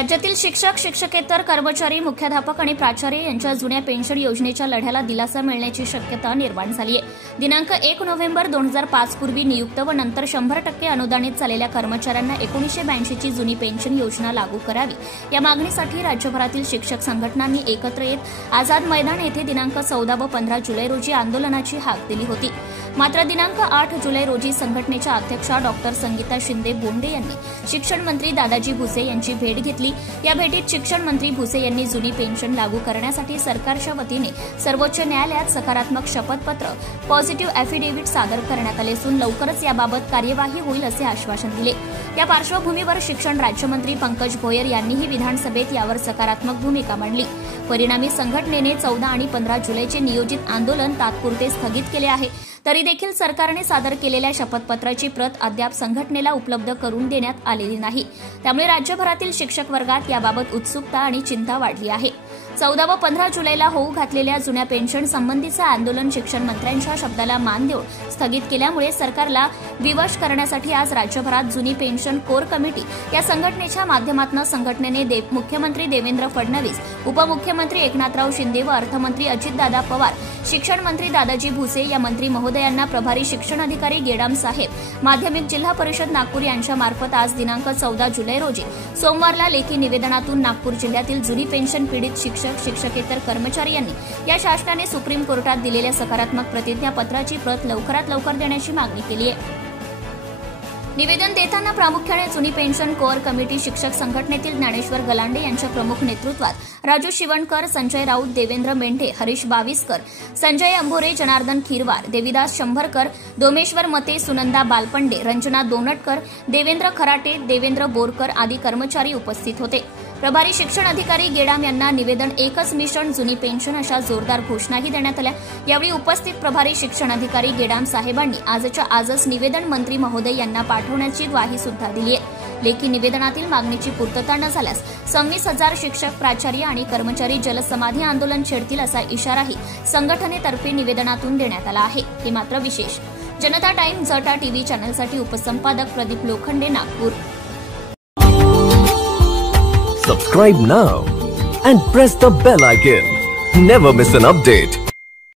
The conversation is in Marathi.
राज्यातील शिक्षक, शिक्षकेतर कर्मचारी, मुख्याध्यापक आणि प्राचार्य यांच्या जुन्या पेन्शन योजनेच्या लढ्याला दिलासा मिळण्याची शक्यता निर्माण झाली आहे. दिनांक 1 नोव्हेंबर 2005 पूर्वी नियुक्त व नंतर 100% अनुदानित झालेल्या कर्मचाऱ्यांना 1982 ची जुनी पेन्शन योजना लागू करावी या मागणीसाठी राज्यभरातील शिक्षक संघटनांनी एकत्र येत आझाद मैदान येथे दिनांक 14 व 15 जुलै रोजी आंदोलनाची हाक दिली होती. मात्र दिनांक 8 जुलै रोजी संघटनेच्या अध्यक्षा डॉ. संगीता शिंदे बोंडे यांनी शिक्षण मंत्री दादाजी भुसे यांची भेट घेतली. या भेटीत शिक्षण मंत्री भुसे यांनी जुनी पेन्शन लागू करण्यासाठी सरकारच्या वतीने सर्वोच्च न्यायालयात सकारात्मक शपथपत्र पॉझिटिव्ह अॅफिडेव्हिट सादर करण्यात आले असून लवकरच याबाबत कार्यवाही होईल असे आश्वासन दिले. या पार्श्वभूमीवर शिक्षण राज्यमंत्री पंकज भोयर यांनीही विधानसभेत यावर सकारात्मक भूमिका मांडली. परिणामी संघटनेने 14 आणि 15 जुलैचे नियोजित आंदोलन तात्पुरते स्थगित केले आहे. तरी देखील सरकारने सादर केलेल्या शपथपत्राची प्रत अद्याप संघटनेला उपलब्ध करून देण्यात आलेली नाही. त्यामुळे राज्यभरातील शिक्षक वर्गात याबाबत उत्सुकता आणि चिंता वाढली आहे. 14 व 15 जुलैला होऊ घातलेल्या जुन्या पेन्शन संबंधीचे आंदोलन शिक्षण मंत्र्यांच्या शब्दाला मान देऊन स्थगित केल्यामुळे सरकारला विवश करण्यासाठी आज राज्यभरात जुनी पेन्शन कोर कमिटी या संघटनेच्या माध्यमातून संघटनेने मुख्यमंत्री देवेंद्र फडणवीस, उपमुख्यमंत्री एकनाथराव शिंदे व अर्थमंत्री अजितदादा पवार, शिक्षण मंत्री दादाजी भुसे या मंत्री महोदयांना प्रभारी शिक्षण अधिकारी गेडाम साहेब, माध्यमिक जिल्हा परिषद नागपूर यांच्या मार्फत आज दिनांक 14 जुलै रोजी सोमवारला लेखी निवेदनातून नागपूर जिल्ह्यातील जुनी पेन्शन पीडित शिक्षक, शिक्षकेतर कर्मचारी यांनी या शासनाने सुप्रीम कोर्टात दिलेल्या सकारात्मक प्रतिज्ञापत्राची प्रत लवकरात लवकर देण्याची मागणी केली आहे. निवेदन देताना प्रामुख्याने जुनी पेन्शन कोअर कमिटी शिक्षक संघटनेतील ज्ञानेश्वर गलांडे यांच्या प्रमुख नेतृत्वात राजू शिवणकर, संजय राऊत, देवेंद्र मेंढे, हरीश बाविस्कर, संजय अंभोरे, जनार्दन खिरवार, देविदास शंभरकर, दोमेश्वर मते, सुनंदा बालपंडे, रंजना दोनटकर, देवेंद्र खराटे, देवेंद्र बोरकर आदी कर्मचारी उपस्थित होते. प्रभारी शिक्षण अधिकारी गेडाम यांना निवेदन एकच मिशन जुनी पेन्शन अशा जोरदार घोषणाही देण्यात आल्या. यावेळी उपस्थित प्रभारी शिक्षण अधिकारी गेडाम साहेबांनी आजच्या आजच निवेदन मंत्री महोदय यांना पाठवण्याची ग्वाही सुद्धा दिली आहे. लेखी निवेदनातील मागणीची पूर्तता न झाल्यास 26,000 शिक्षक, प्राचार्य आणि कर्मचारी जलसमाधी आंदोलन छेडतील असा इशाराही संघटनेतर्फे निवेदनातून देण्यात आला आहे. हे मात्र विशेष. जनता टाइम जटा टीव्ही चॅनलसाठी उपसंपादक Pradeep Lokhande, Nagpur. Subscribe now and press the bell icon. Never miss an update.